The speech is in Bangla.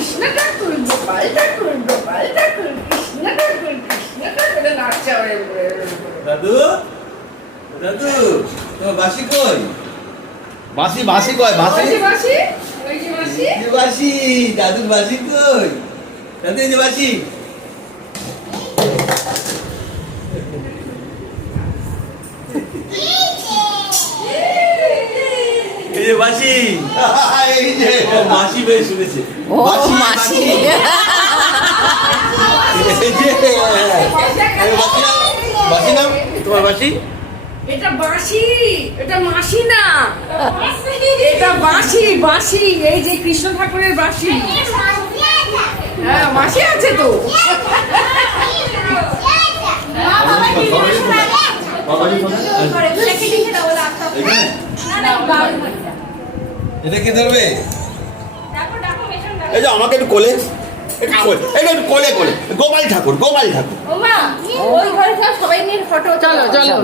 কৃষ্ণ ঠাকুর গোপাল ঠাকুর গোপাল ঠাকুর কৃষ্ণ ঠাকুর নাচা হয়ে দাদু দাদু তোমার বাসি কই? বাসি বাসি কই? বাসি বাসি ওই যে বাসি এই যে বাসি দাদুর বাসি কই? দাদু এই যে বাসি এই যে বাসি এই যে মাসি বেশ শুনেছে ও মাসি এই যে বাসি নাম তোমার বাসি এটা বাঁশি এটা মাসি না এটা বাঁশি বাঁশি এই যে কৃষ্ণ ঠাকুরের বাঁশি হ্যাঁ মাসি আছে তো এটা কে ধরবে? এই যে আমাকে একটু কোলে একটু কোলে গোপাল ঠাকুর গোপাল ঠাকুর ওই ঘরে সবাই নিয়ে ফটো চলো চলো